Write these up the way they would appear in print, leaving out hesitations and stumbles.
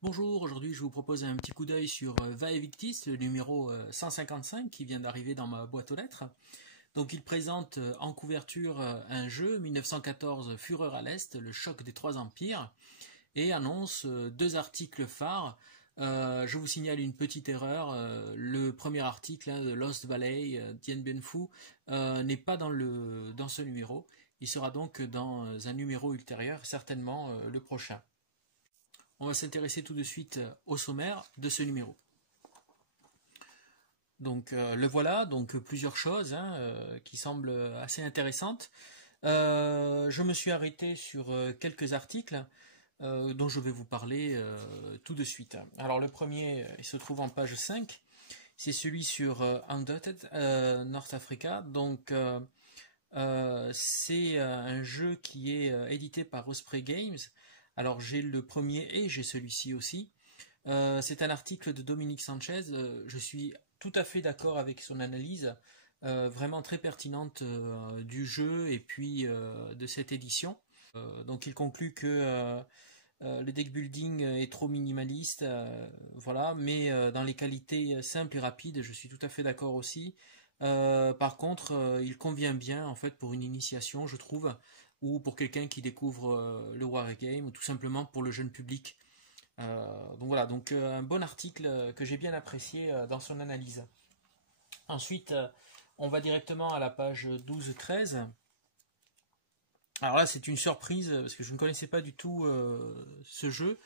Bonjour, aujourd'hui je vous propose un petit coup d'œil sur Vae Victis, le numéro 155 qui vient d'arriver dans ma boîte aux lettres. Donc il présente en couverture un jeu 1914 Fureur à l'Est, le choc des trois empires, et annonce deux articles phares. Je vous signale une petite erreur, le premier article, The Lost Valley, Dien Bien Phu, n'est pas dans ce numéro. Il sera donc dans un numéro ultérieur, certainement le prochain. On va s'intéresser tout de suite au sommaire de ce numéro. Donc le voilà, donc plusieurs choses qui semblent assez intéressantes. Je me suis arrêté sur quelques articles dont je vais vous parler tout de suite. Alors le premier, il se trouve en page 5, c'est celui sur Undaunted North Africa. Donc c'est un jeu qui est édité par Osprey Games. Alors j'ai le premier et j'ai celui-ci aussi. C'est un article de Dominique Sanchez. Je suis tout à fait d'accord avec son analyse, vraiment très pertinente du jeu et puis de cette édition. Donc il conclut que le deck building est trop minimaliste, voilà, mais dans les qualités simples et rapides, je suis tout à fait d'accord aussi. Par contre, il convient bien en fait pour une initiation, je trouve, ou pour quelqu'un qui découvre le wargame, ou tout simplement pour le jeune public. Donc voilà, donc un bon article que j'ai bien apprécié dans son analyse. Ensuite, on va directement à la page 12-13. Alors là, c'est une surprise parce que je ne connaissais pas du tout ce jeu,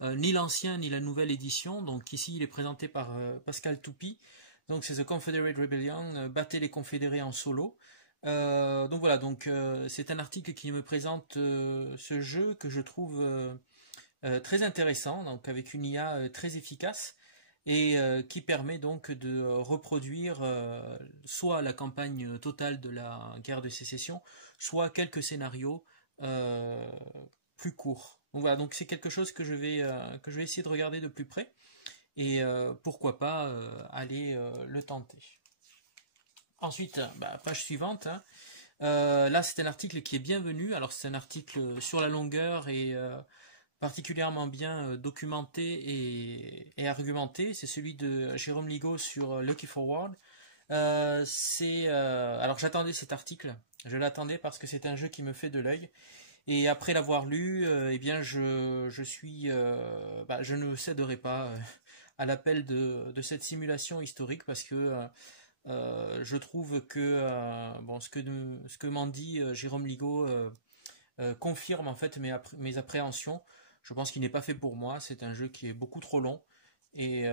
ni l'ancien ni la nouvelle édition. Donc ici, il est présenté par Pascal Toupy. Donc c'est The Confederate Rebellion, battez les confédérés en solo. Donc voilà, donc c'est un article qui me présente ce jeu que je trouve très intéressant, donc avec une IA très efficace et qui permet donc de reproduire soit la campagne totale de la guerre de sécession, soit quelques scénarios euh, plus courts. Donc voilà, donc c'est quelque chose que je vais essayer de regarder de plus près et pourquoi pas aller le tenter. Ensuite, page suivante. Là, c'est un article qui est bienvenu. Alors, c'est un article sur la longueur et particulièrement bien documenté et argumenté. C'est celui de Jérôme Ligo sur Lucky Forward. Alors j'attendais cet article, je l'attendais parce que c'est un jeu qui me fait de l'œil. Et après l'avoir lu, eh bien je ne céderai pas à l'appel de cette simulation historique parce que je trouve que ce que m'en dit Jérôme Ligo confirme en fait mes appréhensions. Je pense qu'il n'est pas fait pour moi. C'est un jeu qui est beaucoup trop long et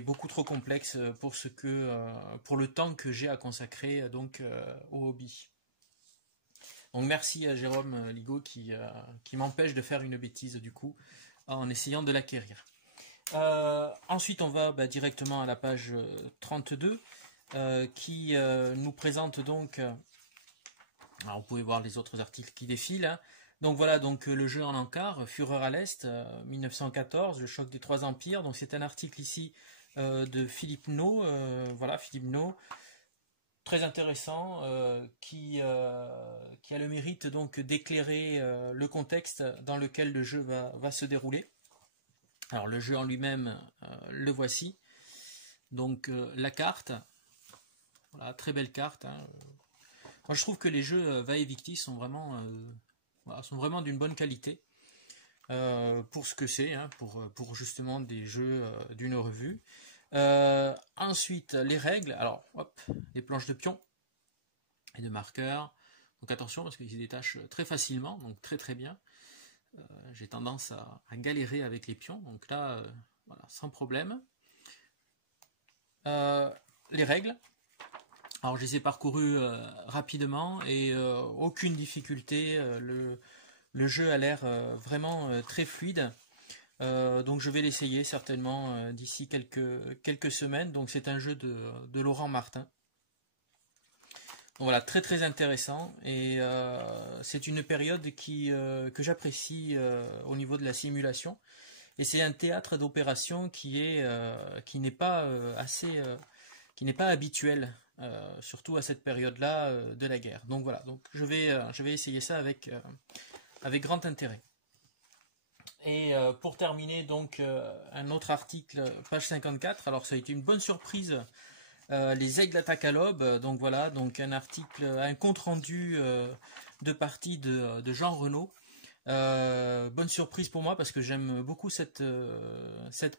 beaucoup trop complexe pour le temps que j'ai à consacrer donc au hobby. Donc merci à Jérôme Ligo qui m'empêche de faire une bêtise du coup en essayant de l'acquérir. Ensuite on va directement à la page 32 qui nous présente donc alors, vous pouvez voir les autres articles qui défilent. Hein. Donc voilà, donc le jeu en encart, Fureur à l'Est, 1914, le choc des trois empires. Donc c'est un article ici de Philippe No, voilà Philippe No, très intéressant, qui a le mérite donc d'éclairer le contexte dans lequel le jeu va se dérouler. Alors le jeu en lui-même, le voici. Donc la carte, voilà, très belle carte. Hein. Moi, je trouve que les jeux Vae Victis sont vraiment d'une bonne qualité pour ce que c'est, hein, pour justement des jeux d'une revue. Ensuite, les règles. Alors, hop, les planches de pions et de marqueurs. Donc attention parce qu'ils se détachent très facilement, donc très très bien. J'ai tendance à galérer avec les pions, donc là, voilà, sans problème. Les règles. Alors je les ai parcourus rapidement et aucune difficulté. Le jeu a l'air vraiment très fluide. Donc je vais l'essayer certainement d'ici quelques semaines. Donc c'est un jeu de Laurent Martin. Donc voilà, très très intéressant. Et c'est une période que j'apprécie au niveau de la simulation. Et c'est un théâtre d'opération qui n'est pas qui n'est pas habituel, surtout à cette période-là de la guerre. Donc voilà, donc je vais essayer ça avec grand intérêt. Et pour terminer, donc, un autre article, page 54. Alors, ça a été une bonne surprise. Les aigles d'attaque à l'aube. Donc voilà, donc un article, un compte rendu de partie de Jean Renaud. Bonne surprise pour moi parce que j'aime beaucoup cette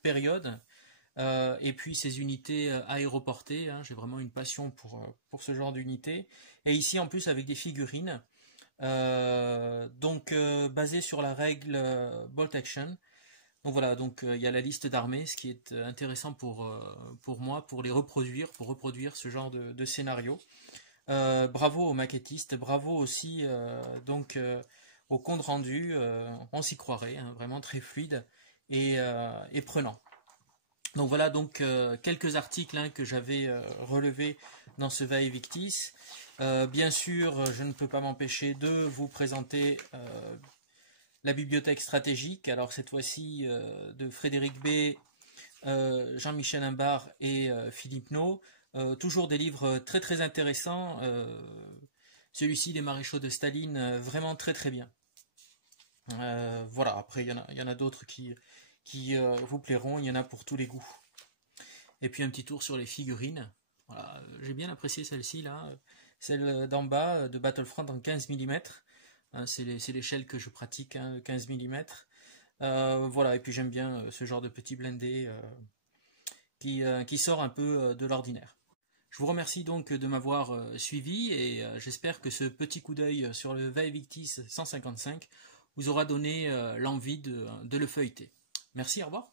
période. Et puis ces unités aéroportées, hein, j'ai vraiment une passion pour ce genre d'unités. Et ici en plus avec des figurines. Donc basé sur la règle Bolt Action. Donc voilà, donc il y a la liste d'armées, ce qui est intéressant pour moi, pour reproduire ce genre de scénario. Bravo aux maquettistes, bravo aussi au compte rendu, on s'y croirait, hein, vraiment très fluide et prenant. Donc voilà donc quelques articles, hein, que j'avais relevés dans ce Vae Victis. Bien sûr, je ne peux pas m'empêcher de vous présenter la bibliothèque stratégique, alors cette fois-ci de Frédéric B, Jean-Michel Imbard et Philippe No. Toujours des livres très très intéressants. Celui-ci, Les Maréchaux de Staline, vraiment très très bien. Voilà, après il y en a d'autres qui vous plairont, il y en a pour tous les goûts. Et puis un petit tour sur les figurines. Voilà, j'ai bien apprécié celle-ci là, celle d'en bas de Battlefront en 15 mm. C'est l'échelle que je pratique, hein, 15 mm. Voilà, et puis j'aime bien ce genre de petit blindé qui sort un peu de l'ordinaire. Je vous remercie donc de m'avoir suivi et j'espère que ce petit coup d'œil sur le Vae Victis 155 vous aura donné l'envie de le feuilleter. Merci, au revoir.